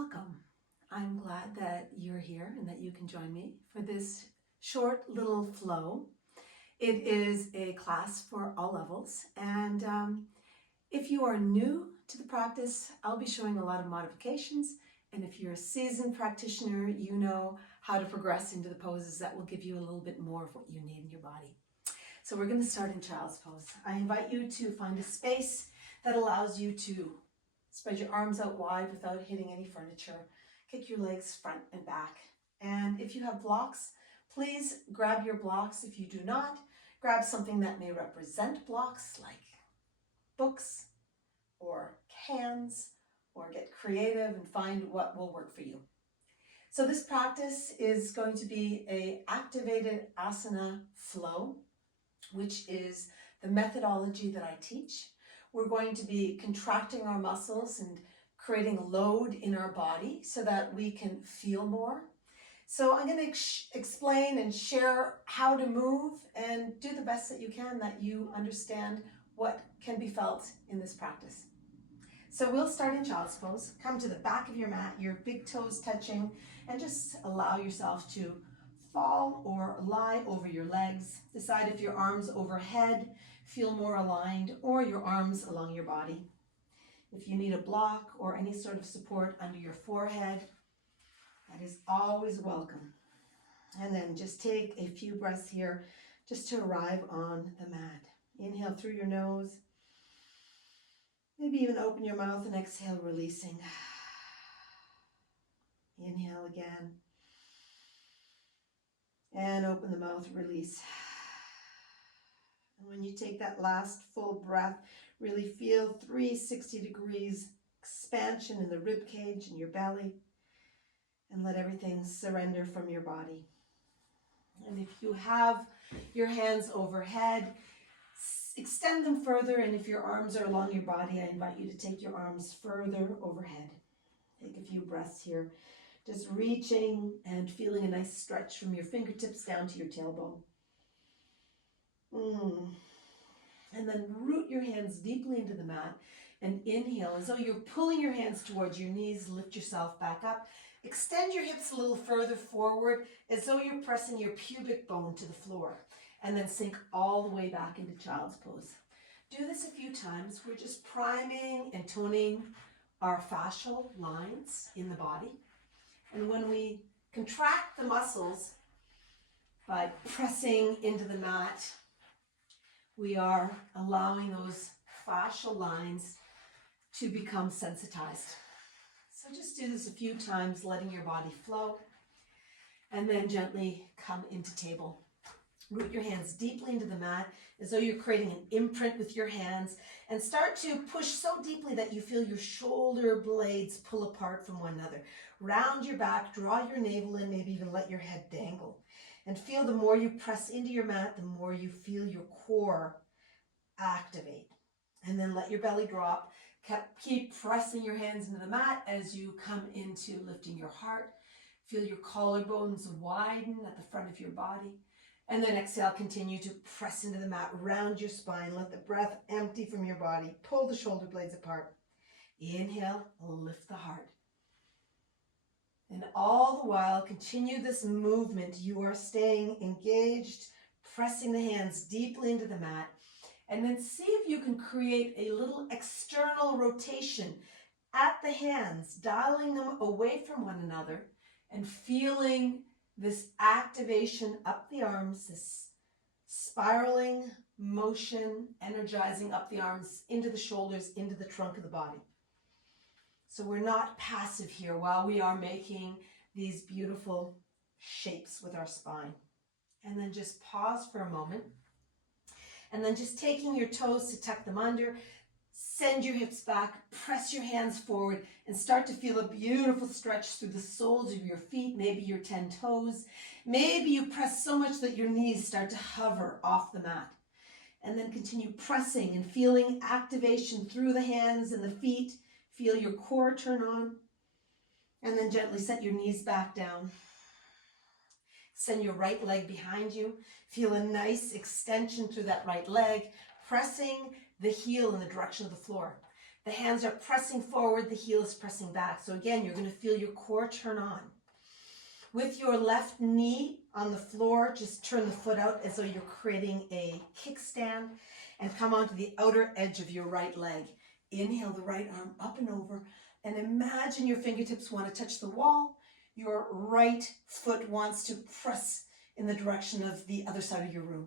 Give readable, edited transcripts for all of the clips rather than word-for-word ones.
Welcome. I'm glad that you're here and that you can join me for this short little flow. It is a class for all levels, and if you are new to the practice, I'll be showing a lot of modifications, and if you're a seasoned practitioner, you know how to progress into the poses that will give you a little bit more of what you need in your body. So we're going to start in child's pose. I invite you to find a space that allows you to spread your arms out wide without hitting any furniture. Kick your legs front and back. And if you have blocks, please grab your blocks. If you do not, grab something that may represent blocks like books or cans, or get creative and find what will work for you. So this practice is going to be a Activated Asana Flow, which is the methodology that I teach. We're going to be contracting our muscles and creating load in our body so that we can feel more. So I'm going to explain and share how to move and do the best that you can, that you understand what can be felt in this practice. So we'll start in child's pose. Come to the back of your mat, your big toes touching, and just allow yourself to fall or lie over your legs. Decide if your arms overhead feel more aligned or your arms along your body. If you need a block or any sort of support under your forehead, that is always welcome. And then just take a few breaths here just to arrive on the mat. Inhale through your nose. Maybe even open your mouth and exhale, releasing. Inhale again. And open the mouth, release. And when you take that last full breath, really feel 360 degrees expansion in the rib cage and your belly, and let everything surrender from your body. And if you have your hands overhead, extend them further, and if your arms are along your body, I invite you to take your arms further overhead. Take a few breaths here, just reaching and feeling a nice stretch from your fingertips down to your tailbone. And then root your hands deeply into the mat and inhale as though you're pulling your hands towards your knees. Lift yourself back up. Extend your hips a little further forward as though you're pressing your pubic bone to the floor, and then sink all the way back into child's pose. Do this a few times. We're just priming and toning our fascial lines in the body. And when we contract the muscles by pressing into the mat, we are allowing those fascial lines to become sensitized. So just do this a few times, letting your body flow, and then gently come into table. Root your hands deeply into the mat as though you're creating an imprint with your hands, and start to push so deeply that you feel your shoulder blades pull apart from one another. Round your back, draw your navel in, maybe even let your head dangle. And feel the more you press into your mat, the more you feel your core activate. And then let your belly drop. Keep pressing your hands into the mat as you come into lifting your heart. Feel your collarbones widen at the front of your body. And then exhale, continue to press into the mat, round your spine, let the breath empty from your body, pull the shoulder blades apart. Inhale, lift the heart. And all the while, continue this movement. You are staying engaged, pressing the hands deeply into the mat, and then see if you can create a little external rotation at the hands, dialing them away from one another and feeling this activation up the arms, this spiraling motion, energizing up the arms, into the shoulders, into the trunk of the body. So we're not passive here while we are making these beautiful shapes with our spine. And then just pause for a moment. And then just taking your toes to tuck them under, send your hips back, press your hands forward, and start to feel a beautiful stretch through the soles of your feet, maybe your 10 toes. Maybe you press so much that your knees start to hover off the mat. And then continue pressing and feeling activation through the hands and the feet. Feel your core turn on. And then gently set your knees back down. Send your right leg behind you. Feel a nice extension through that right leg, pressing the heel in the direction of the floor. The hands are pressing forward, the heel is pressing back. So again, you're going to feel your core turn on. With your left knee on the floor, just turn the foot out as though you're creating a kickstand and come onto the outer edge of your right leg. Inhale the right arm up and over, and imagine your fingertips want to touch the wall. Your right foot wants to press in the direction of the other side of your room.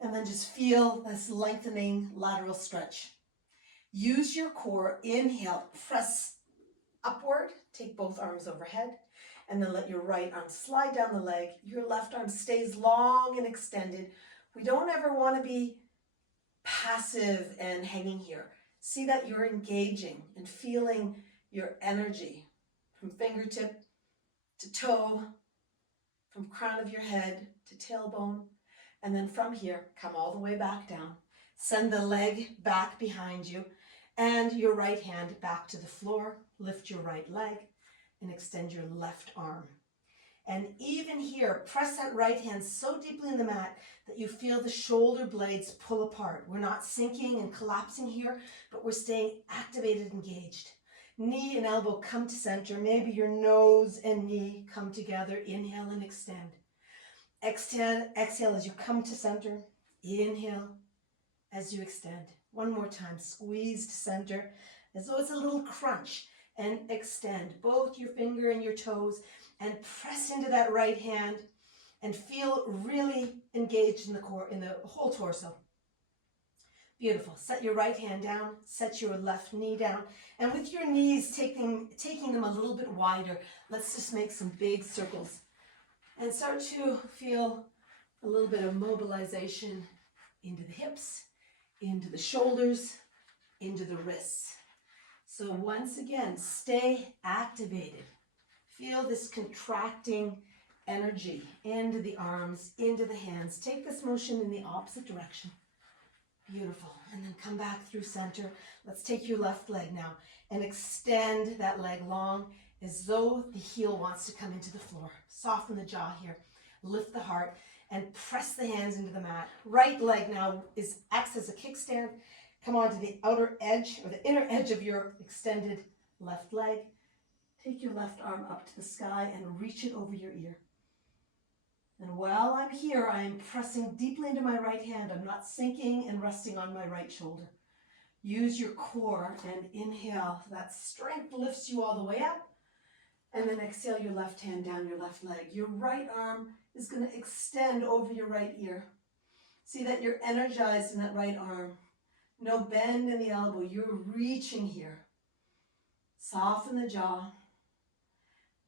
And then just feel this lengthening lateral stretch. Use your core. Inhale, press upward, take both arms overhead, and then let your right arm slide down the leg. Your left arm stays long and extended. We don't ever want to be passive and hanging here. See that you're engaging and feeling your energy from fingertip to toe, from crown of your head to tailbone, and then from here, come all the way back down. Send the leg back behind you and your right hand back to the floor. Lift your right leg and extend your left arm. And even here, press that right hand so deeply in the mat that you feel the shoulder blades pull apart. We're not sinking and collapsing here, but we're staying activated, engaged. Knee and elbow come to center. Maybe your nose and knee come together. Inhale and extend. Exhale as you come to center. Inhale as you extend. One more time. Squeeze to center as though it's a little crunch. And extend both your finger and your toes and press into that right hand and feel really engaged in the core, in the whole torso. Beautiful. Set your right hand down, set your left knee down, and with your knees taking them a little bit wider, let's just make some big circles and start to feel a little bit of mobilization into the hips, into the shoulders, into the wrists. So once again, stay activated. Feel this contracting energy into the arms, into the hands. Take this motion in the opposite direction. Beautiful. And then come back through center. Let's take your left leg now and extend that leg long as though the heel wants to come into the floor. Soften the jaw here. Lift the heart and press the hands into the mat. Right leg now acts as a kickstand. Come on to the outer edge or the inner edge of your extended left leg. Take your left arm up to the sky and reach it over your ear. And while I'm here, I am pressing deeply into my right hand. I'm not sinking and resting on my right shoulder. Use your core and inhale. That strength lifts you all the way up. And then exhale your left hand down your left leg. Your right arm is going to extend over your right ear. See that you're energized in that right arm. No bend in the elbow. You're reaching here. Soften the jaw.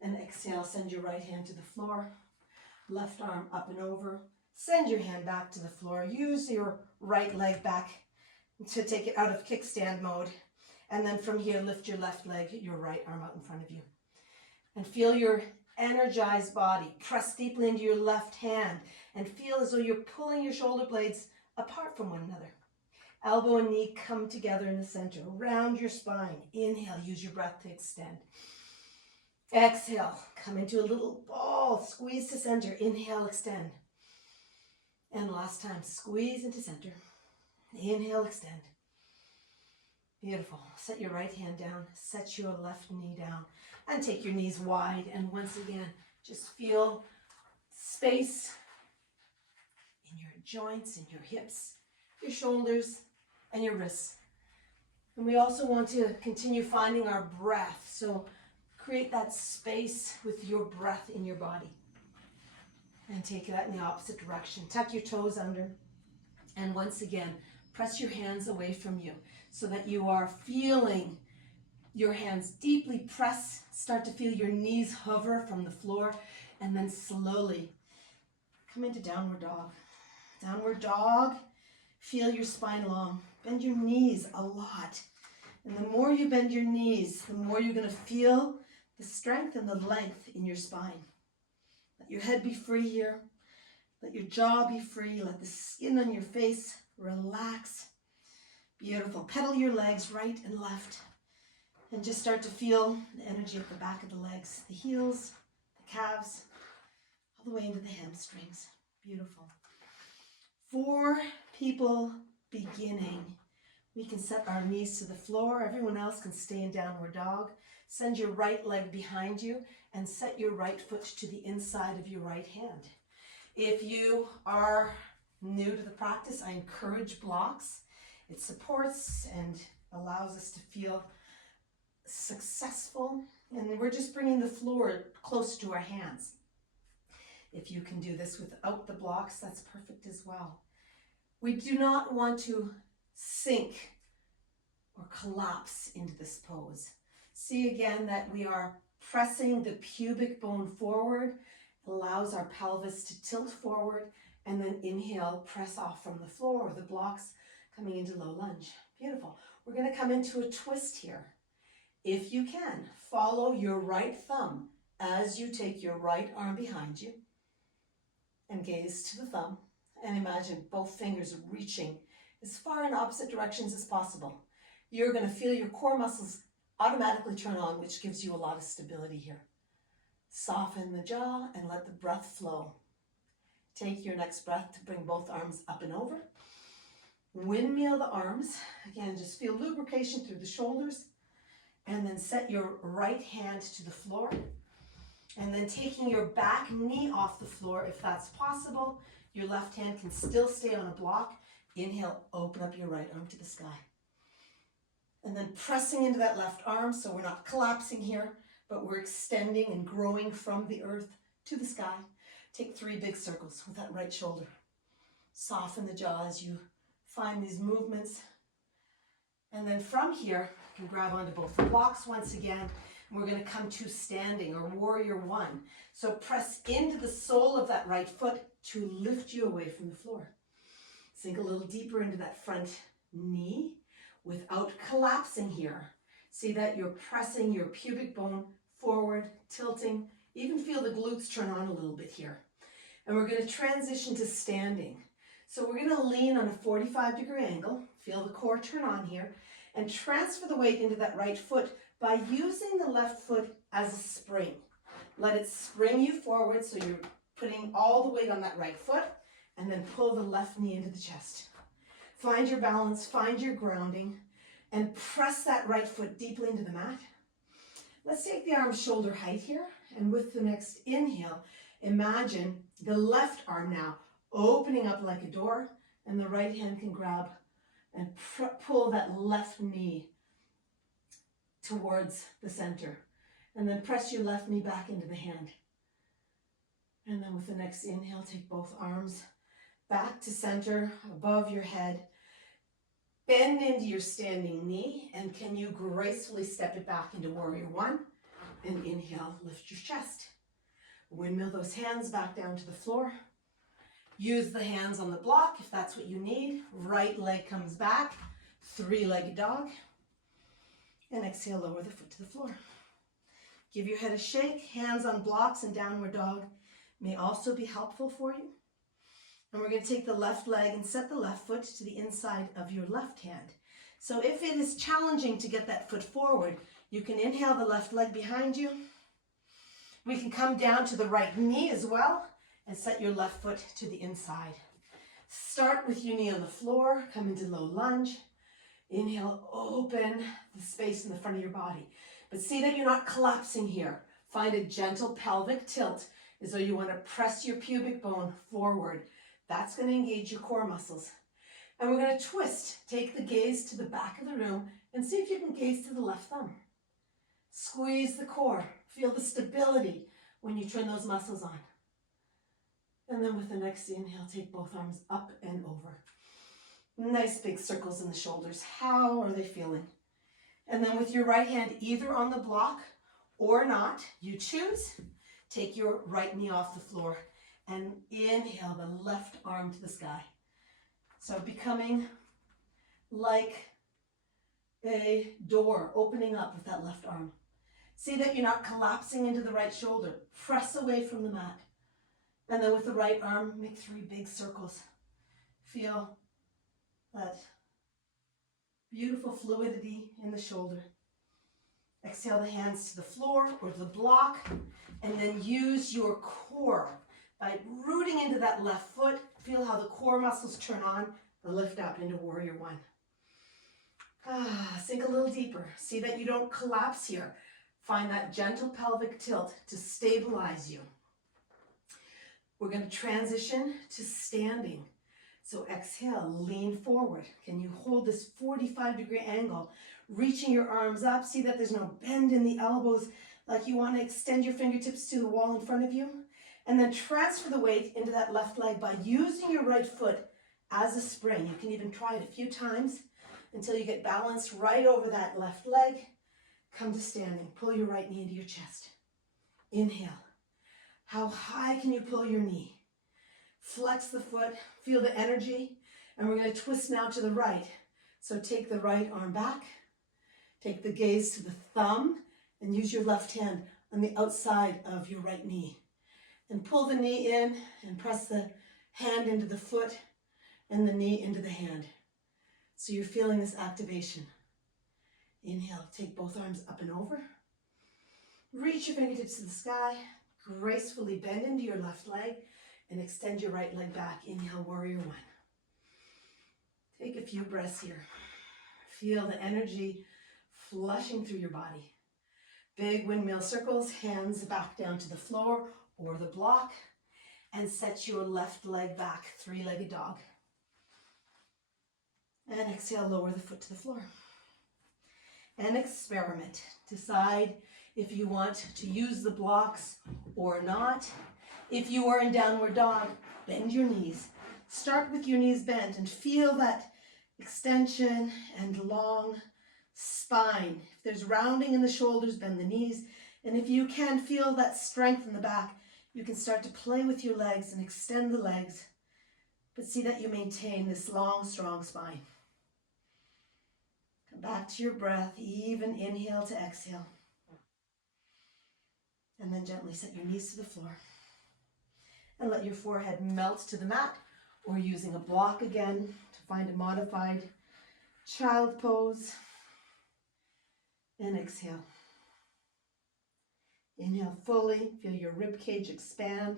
And exhale, send your right hand to the floor. Left arm up and over. Send your hand back to the floor. Use your right leg back to take it out of kickstand mode. And then from here, lift your left leg, your right arm out in front of you. And feel your energized body. Press deeply into your left hand and feel as though you're pulling your shoulder blades apart from one another. Elbow and knee come together in the center. Round your spine. Inhale, use your breath to extend. Exhale, come into a little ball. Squeeze to center. Inhale, extend. And last time, squeeze into center. Inhale, extend. Beautiful. Set your right hand down. Set your left knee down. And take your knees wide. And once again, just feel space in your joints, in your hips, your shoulders, and your wrists. And we also want to continue finding our breath. So create that space with your breath in your body. And take that in the opposite direction. Tuck your toes under. And once again, press your hands away from you so that you are feeling your hands deeply press. Start to feel your knees hover from the floor. And then slowly come into downward dog. Downward dog. Feel your spine long. Bend your knees a lot. And the more you bend your knees, the more you're going to feel the strength and the length in your spine. Let your head be free here. Let your jaw be free. Let the skin on your face relax. Beautiful. Pedal your legs right and left. And just start to feel the energy at the back of the legs, the heels, the calves, all the way into the hamstrings. Beautiful. For people beginning We can set our knees to the floor. Everyone else can stay in downward dog. Send your right leg behind you and set your right foot to the inside of your right hand. If you are new to the practice, I encourage blocks. It supports and allows us to feel successful. And we're just bringing the floor close to our hands. If you can do this without the blocks, that's perfect as well. We do not want to sink or collapse into this pose. See again that we are pressing the pubic bone forward, allows our pelvis to tilt forward, and then inhale, press off from the floor or the blocks, coming into low lunge. Beautiful. We're going to come into a twist here. If you can, follow your right thumb as you take your right arm behind you and gaze to the thumb, and imagine both fingers reaching as far in opposite directions as possible. You're going to feel your core muscles automatically turn on, which gives you a lot of stability here. Soften the jaw and let the breath flow. Take your next breath to bring both arms up and over. Windmill the arms. Again, just feel lubrication through the shoulders. And then set your right hand to the floor. And then taking your back knee off the floor, if that's possible. Your left hand can still stay on a block. Inhale, open up your right arm to the sky. And then pressing into that left arm, so we're not collapsing here, but we're extending and growing from the earth to the sky. Take 3 big circles with that right shoulder. Soften the jaw as you find these movements. And then from here, you can grab onto both the blocks once again. We're going to come to standing or warrior one. So press into the sole of that right foot to lift you away from the floor. Sink a little deeper into that front knee without collapsing here. See that you're pressing your pubic bone forward, tilting. Even feel the glutes turn on a little bit here. And we're going to transition to standing. So we're going to lean on a 45-degree angle. Feel the core turn on here. And transfer the weight into that right foot by using the left foot as a spring. Let it spring you forward, so you're putting all the weight on that right foot, and then pull the left knee into the chest. Find your balance, find your grounding, and press that right foot deeply into the mat. Let's take the arms shoulder height here, and with the next inhale, imagine the left arm now opening up like a door, and the right hand can grab and pull that left knee towards the center. And then press your left knee back into the hand. And then with the next inhale, take both arms back to center, above your head. Bend into your standing knee, and can you gracefully step it back into warrior one? And inhale, lift your chest. Windmill those hands back down to the floor. Use the hands on the block if that's what you need. Right leg comes back, 3-legged dog. And exhale, lower the foot to the floor. Give your head a shake. Hands on blocks and downward dog may also be helpful for you. And we're going to take the left leg and set the left foot to the inside of your left hand. So if it is challenging to get that foot forward, you can inhale the left leg behind you. We can come down to the right knee as well and set your left foot to the inside. Start with your knee on the floor, come into low lunge. Inhale, open the space in the front of your body. But see that you're not collapsing here. Find a gentle pelvic tilt as though you want to press your pubic bone forward. That's going to engage your core muscles. And we're going to twist. Take the gaze to the back of the room and see if you can gaze to the left thumb. Squeeze the core. Feel the stability when you turn those muscles on. And then with the next inhale, take both arms up and over. Nice big circles in the shoulders. How are they feeling? And then with your right hand either on the block or not, you choose. Take your right knee off the floor and inhale the left arm to the sky. So becoming like a door opening up with that left arm. See that you're not collapsing into the right shoulder. Press away from the mat. And then with the right arm, make 3 big circles. Feel that beautiful fluidity in the shoulder. Exhale the hands to the floor or the block, and then use your core by rooting into that left foot. Feel how the core muscles turn on and lift up into warrior one. Sink a little deeper. See that you don't collapse here. Find that gentle pelvic tilt to stabilize you. We're going to transition to standing. So exhale, lean forward. Can you hold this 45-degree angle, reaching your arms up? See that there's no bend in the elbows, like you want to extend your fingertips to the wall in front of you. And then transfer the weight into that left leg by using your right foot as a spring. You can even try it a few times until you get balanced right over that left leg. Come to standing. Pull your right knee into your chest. Inhale. How high can you pull your knee? Flex the foot, feel the energy, and we're going to twist now to the right. So take the right arm back, take the gaze to the thumb, and use your left hand on the outside of your right knee. And pull the knee in and press the hand into the foot and the knee into the hand. So you're feeling this activation. Inhale, take both arms up and over. Reach your fingertips to the sky. Gracefully bend into your left leg and extend your right leg back. Inhale, warrior one. Take a few breaths here. Feel the energy flushing through your body. Big windmill circles, hands back down to the floor or the block, and set your left leg back, three-legged dog. And exhale, lower the foot to the floor. And experiment. Decide if you want to use the blocks or not. If you are in downward dog, bend your knees. Start with your knees bent and feel that extension and long spine. If there's rounding in the shoulders, bend the knees. And if you can feel that strength in the back, you can start to play with your legs and extend the legs. But see that you maintain this long, strong spine. Come back to your breath, even inhale to exhale. And then gently set your knees to the floor. And let your forehead melt to the mat, or using a block again to find a modified child pose. And exhale. Inhale fully, feel your rib cage expand.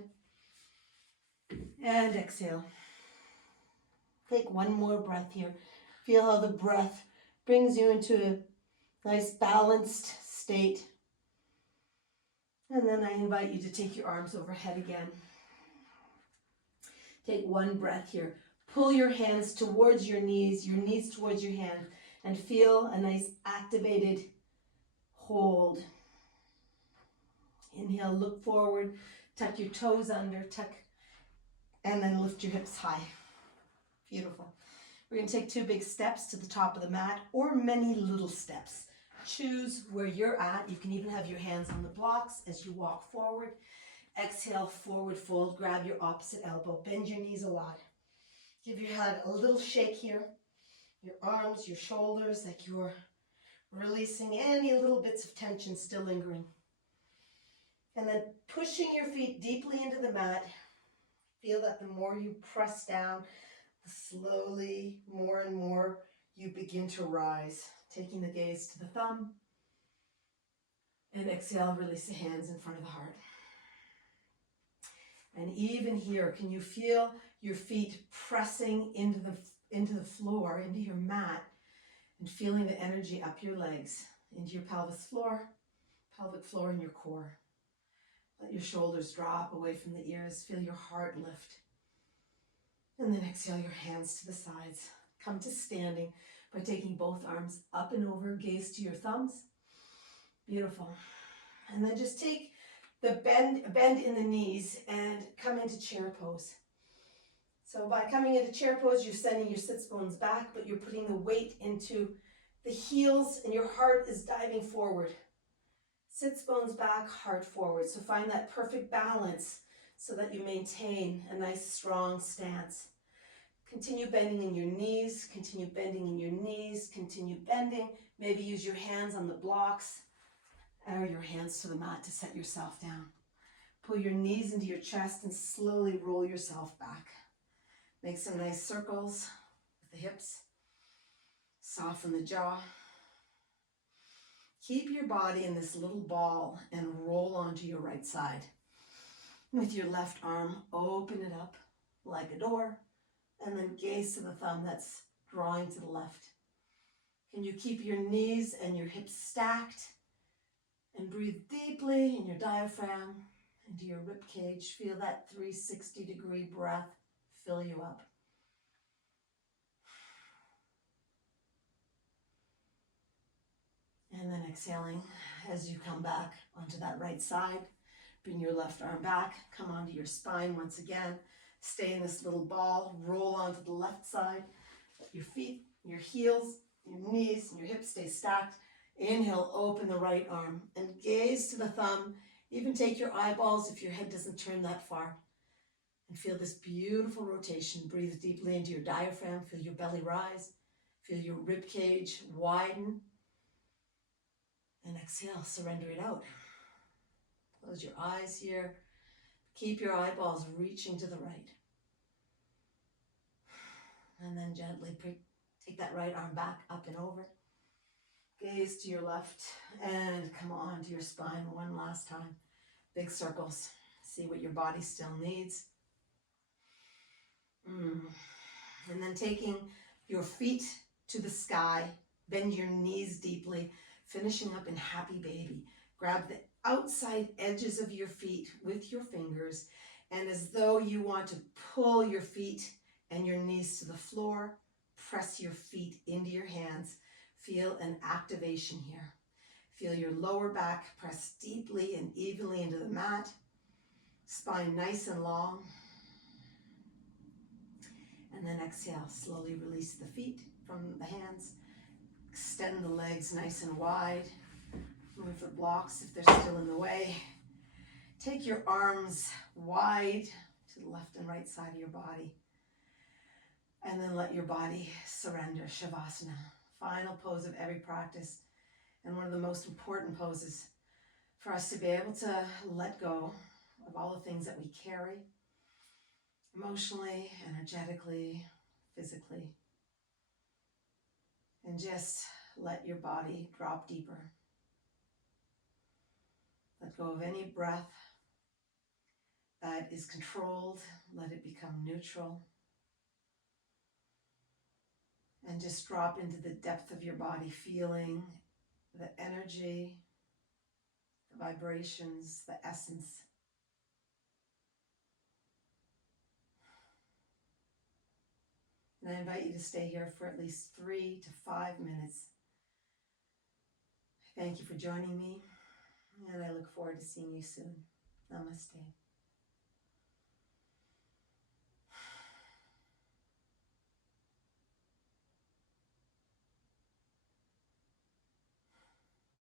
And exhale. Take one more breath here. Feel how the breath brings you into a nice balanced state. And then I invite you to take your arms overhead again. Take one breath here. Pull your hands towards your knees towards your hands, and feel a nice activated hold. Inhale, look forward, tuck your toes under, and then lift your hips high. Beautiful. We're going to take two big steps to the top of the mat, or many little steps. Choose where you're at. You can even have your hands on the blocks as you walk forward. Exhale, forward fold. Grab your opposite elbow. Bend your knees a lot. Give your head a little shake here. Your arms, your shoulders, like you're releasing any little bits of tension still lingering. And then pushing your feet deeply into the mat. Feel that the more you press down, slowly, more and more, you begin to rise. Taking the gaze to the thumb. And exhale, release the hands in front of the heart. And even here, can you feel your feet pressing into the floor, into your mat, and feeling the energy up your legs, into your pelvic floor and your core. Let your shoulders drop away from the ears. Feel your heart lift. And then exhale your hands to the sides. Come to standing by taking both arms up and over, gaze to your thumbs. Beautiful. And then just take the bend in the knees and come into chair pose. So by coming into chair pose, you're sending your sits bones back, but you're putting the weight into the heels and your heart is diving forward. Sits bones back, heart forward. So find that perfect balance so that you maintain a nice strong stance. Continue bending in your knees, continue bending in your knees, continue bending. Maybe use your hands on the blocks or your hands to the mat to set yourself down. Pull your knees into your chest and slowly roll yourself back. Make some nice circles with the hips. Soften the jaw. Keep your body in this little ball and roll onto your right side. With your left arm, open it up like a door, and then gaze to the thumb that's drawing to the left. Can you keep your knees and your hips stacked? And breathe deeply in your diaphragm into your rib cage. Feel that 360-degree breath fill you up. And then exhaling as you come back onto that right side. Bring your left arm back, come onto your spine once again. Stay in this little ball, roll onto the left side. Your feet, your heels, your knees, and your hips stay stacked. Inhale, open the right arm and gaze to the thumb. Even take your eyeballs if your head doesn't turn that far. And feel this beautiful rotation. Breathe deeply into your diaphragm. Feel your belly rise. Feel your rib cage widen. And exhale, surrender it out. Close your eyes here. Keep your eyeballs reaching to the right. And then gently take that right arm back, up and over. Gaze to your left and come on to your spine one last time. Big circles. See what your body still needs. And then taking your feet to the sky, bend your knees deeply, finishing up in happy baby. Grab the outside edges of your feet with your fingers, and as though you want to pull your feet and your knees to the floor, press your feet into your hands. Feel an activation here. Feel your lower back press deeply and evenly into the mat. Spine nice and long. And then exhale, slowly release the feet from the hands. Extend the legs nice and wide. Move the blocks if they're still in the way. Take your arms wide to the left and right side of your body. And then let your body surrender, Shavasana. Final pose of every practice. And one of the most important poses for us to be able to let go of all the things that we carry, emotionally, energetically, physically. And just let your body drop deeper. Let go of any breath that is controlled. Let it become neutral. And just drop into the depth of your body, feeling the energy, the vibrations, the essence. And I invite you to stay here for at least 3 to 5 minutes. Thank you for joining me, and I look forward to seeing you soon. Namaste.